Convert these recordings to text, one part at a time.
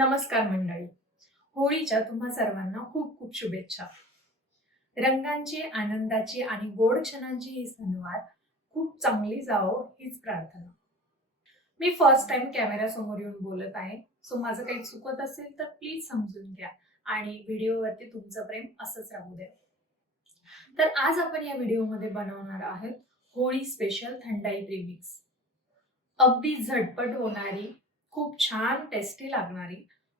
नमस्कार मंडळी. होळीच्या तुम्हा सर्वांना खूप खूप शुभेच्छा. रंगांची, आनंदाची आणि गोड क्षणांची ही सणवार खूप चांगली जावो हीच प्रार्थना. मी फर्स्ट टाइम कॅमेरा समोर येऊन बोलत आहे, सो माझं काही चुकत असेल तर प्लीज समजून घ्या आणि व्हिडिओवरती तुमचं प्रेम असंच राहू द्या. तर आज आपण या व्हिडिओमध्ये बनवणार आहोत होळी स्पेशल थंडाई प्रीमिक्स. अगदी झटपट होणारी, खूप छान टेस्टी लागणारी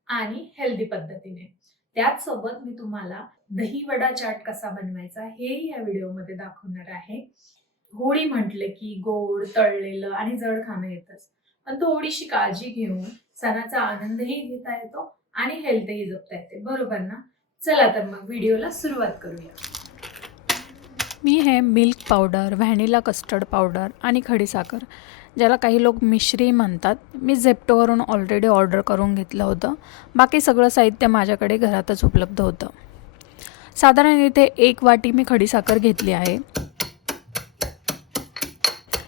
आणि हेल्दी पद्धतीने. त्याचसोबत मी तुम्हाला दही वडा चाट कसा बनवायचा हेही या व्हिडिओमध्ये दाखवणार आहे. होळी म्हटले की गोड, तळलेलं आणि जड खाणं येतच, पण थोडीशी काळजी घेऊन सणाचा आनंदही घेता येतो आणि हेल्थही जपता येते, बरोबर ना? चला तर मग व्हिडिओला सुरुवात करूया. मी हे milk powder, vanilla custard powder आणि खडीसाखर, ज्याला काही लोक मिश्री म्हणतात, मी झेप्टोवरून ऑलरेडी ऑर्डर करून घेतलं होतं. बाकी सगळं साहित्य माझ्याकडे घरातच उपलब्ध होतं. साधारण इथे 1 वाटी मी खडीसाखर घेतली आहे.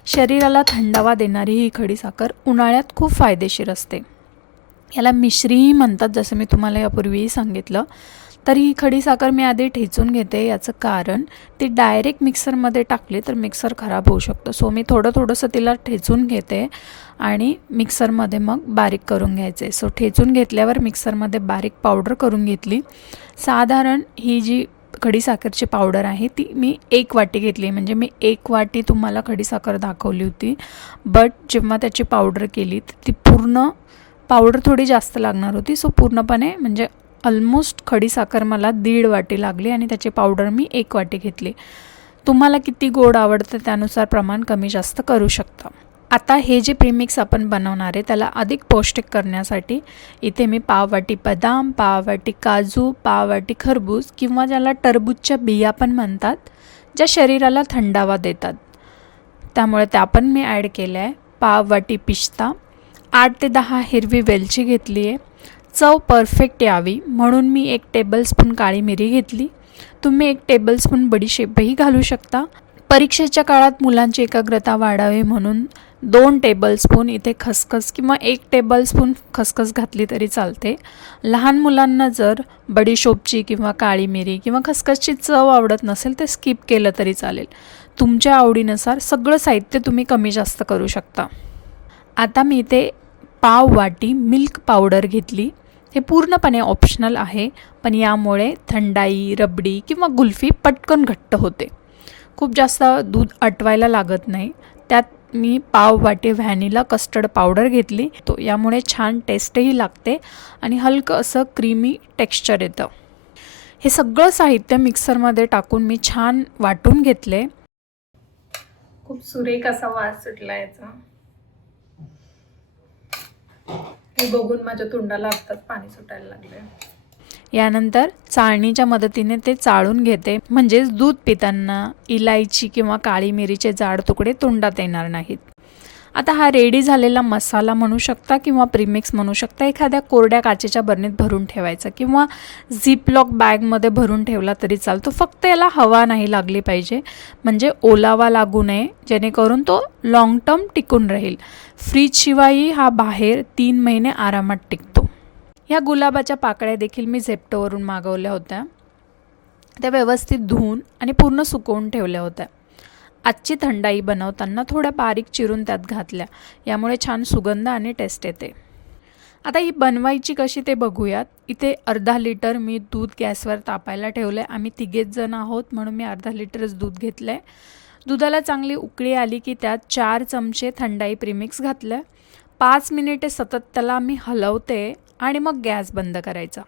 शरीराला थंडावा देणारी ही खडीसाखर उन्हाळ्यात खूप फायदेशीर असते. याला मिश्रीही म्हणतात, जसं मी तुम्हाला यापूर्वीही सांगितलं. तर ही खडीसाखर मी आधी ठेचून घेते. याचं कारण, ती डायरेक्ट मिक्सरमध्ये टाकली तर मिक्सर खराब होऊ शकतं. सो मी थोडंसं तिला ठेचून घेते आणि मिक्सरमध्ये मग बारीक करून घ्यायचे. सो ठेचून घेतल्यावर मिक्सरमध्ये बारीक पावडर करून घेतली. साधारण ही जी खडीसाखरची पावडर आहे ती मी 1 वाटी घेतली. म्हणजे मी 1 वाटी तुम्हाला खडीसाखर दाखवली होती, बट जेव्हा त्याची पावडर केली ती पूर्ण पावडर थोडी जास्त लागणार होती. सो पूर्णपणे म्हणजे ऑलमोस्ट खडीसाखर मला 1.5 वाटी लागली आणि त्याची पावडर मी 1 वाटी घेतली. तुम्हाला किती गोड आवडतं त्यानुसार प्रमाण कमी जास्त करू शकता. आता हे जे प्रीमिक्स आपण बनवणार आहे त्याला अधिक पौष्टिक करण्यासाठी इथे मी पाव वाटी बदाम, पाव वाटी काजू, पाव वाटी खरबूज किंवा ज्याला टरबूजच्या बिया पण म्हणतात, ज्या शरीराला थंडावा देतात, त्यामुळे त्या पण मी ॲड केल्या आहे. पाव वाटी पिस्ता, 8 ते 10 हिरवी वेलची घेतली आहे. चव परफेक्ट यावी म्हणून मी 1 टेबलस्पून काळी मिरी घेतली. तुम्ही 1 टेबलस्पून बडीशेपही घालू शकता. परीक्षेच्या काळात मुलांची एकाग्रता वाढावी म्हणून 2 टेबलस्पून इथे खसखस किंवा 1 टेबलस्पून खसखस घातली तरी चालते. लहान मुलांना जर बडीशेपची किंवा काळी मिरी किंवा खसखसची चव आवडत नसेल तर स्किप केलं तरी चालेल. तुमच्या आवडीनुसार सगळं साहित्य तुम्ही कमी जास्त करू शकता. आता मी इथे पाव वाटी मिल्क पावडर घेतली. हे पूर्णपणे ऑप्शनल आहे, पण यामुळे थंडाई, रबडी किंवा कुल्फी पटकन घट्ट होते. खूप जास्त दूध आटवायला लागत नाही. त्यात मी पाव वाटी व्हॅनिला कस्टर्ड पावडर घेतली. यामुळे छान टेस्टही लागते आणि हलकं असं क्रीमी टेक्स्चर येतं. हे सगळं साहित्य मिक्सरमध्ये टाकून मी छान वाटून घेतले. खूप सुरेख असा वास सुटला याचा. हे बघून माझ्या तोंडाला आत्ताच पाणी सुटायला लागले. यानंतर चाळणीच्या मदतीने ते चाळून घेते, म्हणजेच दूध पिताना इलायची किंवा काळी मिरीचे जाड तुकडे तोंडात येणार नाहीत. आता हा रेडी झालेला मसाला म्हणू शकता किंवा प्रीमिक्स म्हणू शकता, एखाद्या कोरड्या काचेच्या बरणीत भरून ठेवायचा किंवा झिपलॉक बॅगमध्ये भरून ठेवला तरी चालतो. फक्त याला हवा नाही लागली पाहिजे, म्हणजे ओलावा लागू नये, जेणेकरून तो लॉंग टर्म टिकून राहील. फ्रीजशिवायही हा बाहेर 3 महिने आरामात टिकतो. ह्या गुलाबाच्या पाकळ्या देखील मी झेप्टोवरून मागवल्या होत्या. त्या व्यवस्थित धुवून आणि पूर्ण सुकवून ठेवल्या होत्या. आजची थंडाई बनवताना थोड्या बारीक चिरून त्यात घातल्या, यामुळे छान सुगंध आणि टेस्ट येते. आता ही बनवायची कशी ते बघूयात. इथे अर्धा लिटर मी दूध गॅसवर तापायला ठेवलं आहे. आम्ही 3 जण आहोत म्हणून मी अर्धा लिटरच दूध घेतलं आहे. दुधाला चांगली उकळी आली की त्यात 4 चमचे थंडाई प्रीमिक्स घातलं. 5 मिनिटे सतत त्याला मी हलवते आणि मग गॅस बंद करायचा.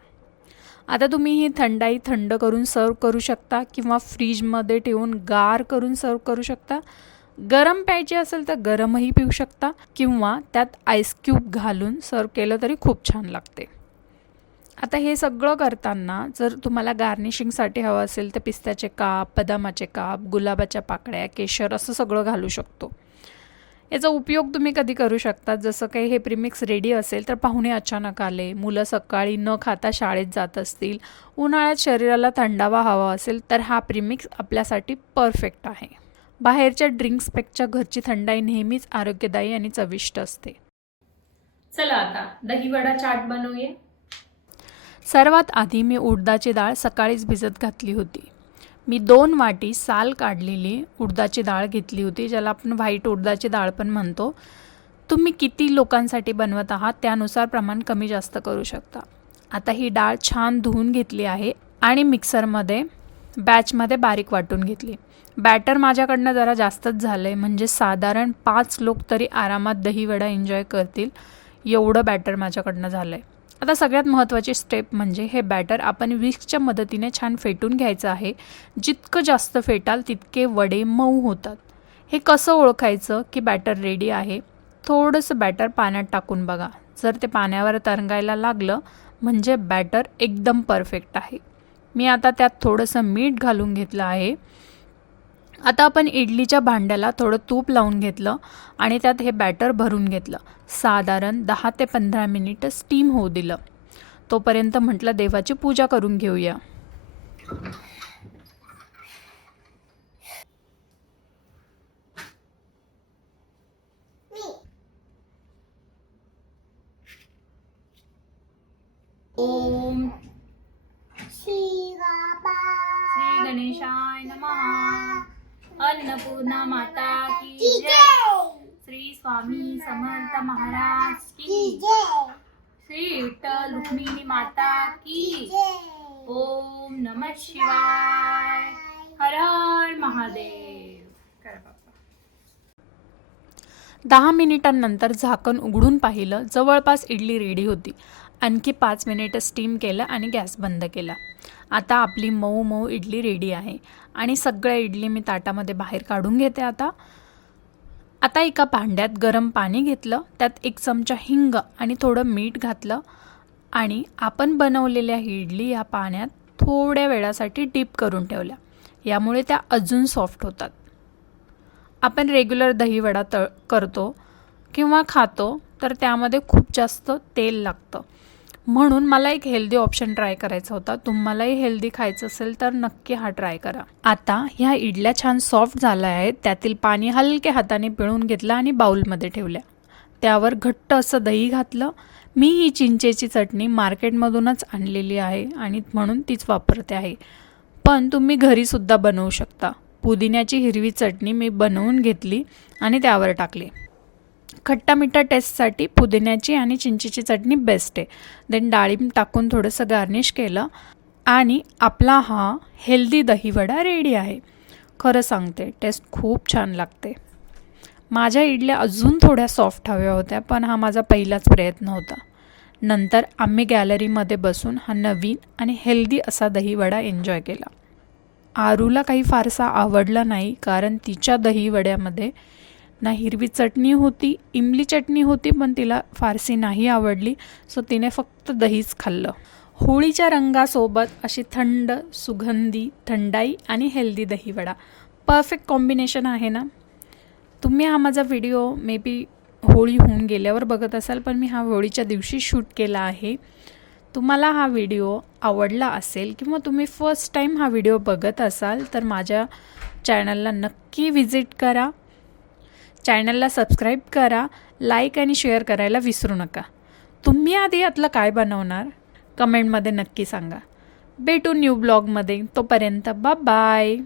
आता तुम्ही ही थंडाई थंड करून सर्व करू शकता किंवा फ्रीजमध्ये ठेवून गार करून सर्व करू शकता. गरम प्यायची असेल तर गरमही पिऊ शकता किंवा त्यात आईस क्यूब घालून सर्व केलं तरी खूप छान लागते. आता हे सगळं करताना जर तुम्हाला गार्निशिंगसाठी हवं असेल तर पिस्त्याचे काप, बदामाचे काप, गुलाबाच्या पाकळ्या, केशर असं सगळं घालू शकतो. याचा उपयोग तुम्ही कधी करू शकता, जसं काही हे प्रीमिक्स रेडी असेल तर पाहुणे अचानक आले, मुलं सकाळी न खाता शाळेत जात असतील, उन्हाळ्यात शरीराला थंडावा हवा असेल तर हा प्रीमिक्स आपल्यासाठी परफेक्ट आहे. बाहेरच्या ड्रिंक्सपेक्षा घरची थंडाई नेहमीच आरोग्यदायी आणि चविष्ट असते. चला आता दही वडा चाट बनवूया. सर्वात आधी मी उडदाची डाळ सकाळीच भिजत घातली होती. मी 2 वाटी साल काढलेली उडदाची डाळ घेतली होती, ज्याला आपण व्हाईट उडदाची डाळ पण म्हणतो. तुम्ही किती लोकांसाठी बनवत आहात त्यानुसार प्रमाण कमी जास्त करू शकता. आता ही डाळ छान धुवून घेतली आहे आणि मिक्सरमध्ये बॅचमध्ये बारीक वाटून घेतली. बॅटर माझ्याकडनं जरा जास्तच झालं आहे, म्हणजे साधारण 5 लोक तरी आरामात दहीवडा एन्जॉय करतील एवढं बॅटर माझ्याकडनं झालं आहे. आता सगळ्यात महत्त्वाची स्टेप म्हणजे हे बॅटर आपण विस्कच्या मदतीने छान फेटून घ्यायचं आहे. जितकं जास्त फेटाल तितके वडे मऊ होतात. हे कसं ओळखायचं की बॅटर रेडी आहे? थोडंसं बॅटर पाण्यात टाकून बघा. जर ते पाण्यावर तरंगायला लागलं म्हणजे बॅटर एकदम परफेक्ट आहे. मी आता त्यात थोडंसं मीठ घालून घेतलं आहे. आता आपण इडलीच्या भांड्याला थोडं तूप लावून घेतलं आणि त्यात हे बॅटर भरून घेतलं. साधारण 10 ते 15 मिनिटं स्टीम होऊ दिलं. तोपर्यंत म्हटलं देवाची पूजा करून घेऊया. ओम श्री गणेशाय नमः. अन्नपूर्णा माता की जय. श्री स्वामी समर्थ महाराज की जय. श्री विठ्ठल रुक्मिणी माता की जय. ओम नमः शिवाय. हर हर महादेव. 10 मिनिटांनंतर झाकण उघडून पाहिलं. जवळपास इडली रेडी होती. आणखी 5 मिनिटं स्टीम केलं आणि गॅस बंद केला. आता आपली मऊ मऊ इडली रेडी आहे आणि सगळ्या इडली मी ताटामध्ये बाहेर काढून घेते. आता एका भांड्यात गरम पाणी घेतलं, त्यात 1 चमचा हिंग आणि थोडं मीठ घातलं आणि आपण बनवलेल्या इडली या पाण्यात थोड्या वेळासाठी डीप करून ठेवल्या. यामुळे त्या अजून सॉफ्ट होतात. आपण रेग्युलर दहीवडा करतो किंवा खातो तर त्यामध्ये खूप जास्त तेल लागतं. म्हणून मला एक हेल्दी ऑप्शन ट्राय करायचा होता. तुम्हालाही हेल्दी खायचं असेल तर नक्की हा ट्राय करा. आता ह्या इडल्या छान सॉफ्ट झाल्या आहेत. त्यातील पाणी हलके हाताने पिळून घेतलं आणि बाउलमध्ये ठेवल्या. त्यावर घट्ट असं दही घातलं. मी ही चिंचेची चटणी मार्केटमधूनच आणलेली आहे आणि म्हणून तीच वापरते आहे, पण तुम्ही घरीसुद्धा बनवू शकता. पुदिन्याची हिरवी चटणी मी बनवून घेतली आणि त्यावर टाकली. खट्टा मिठा टेस्टसाठी पुदिन्याची आणि चिंचेची चटणी बेस्ट आहे. देन डाळिंब टाकून थोडंसं गार्निश केलं आणि आपला हा हेल्दी दहीवडा रेडी आहे. खरं सांगते, टेस्ट खूप छान लागते. माझ्या इडल्या अजून थोड्या सॉफ्ट हव्या होत्या, पण हा माझा पहिलाच प्रयत्न होता. नंतर आम्ही गॅलरीमध्ये बसून हा नवीन आणि हेल्दी असा दहीवडा एन्जॉय केला. आरूला काही फारसा आवडला नाही, कारण तिच्या दहीवड्यामध्ये ना हिरवी चटणी होती, इमली चटणी होती, पण तिला फारसी नाही आवडली. सो तिने फक्त दहीच खाल्लं. होळीच्या रंगासोबत अशी थंड, सुगंधी, थंडाई आणि हेल्दी दहीवडा परफेक्ट कॉम्बिनेशन आहे ना. तुम्ही हा माझा व्हिडिओ मे बी होळी होऊन गेल्यावर बघत असाल, पण मी हा होळीच्या दिवशी शूट केला आहे. तुम्हाला हा व्हिडिओ आवडला असेल किंवा तुम्ही फर्स्ट टाईम हा व्हिडिओ बघत असाल तर माझ्या चॅनलला नक्की व्हिजिट करा. चॅनलला सबस्क्राईब करा, लाईक आणि शेअर करायला विसरू नका. तुम्ही आधी यातलं काय बनवणार कमेंटमध्ये नक्की सांगा. भेटू न्यू ब्लॉगमध्ये. तोपर्यंत बाय.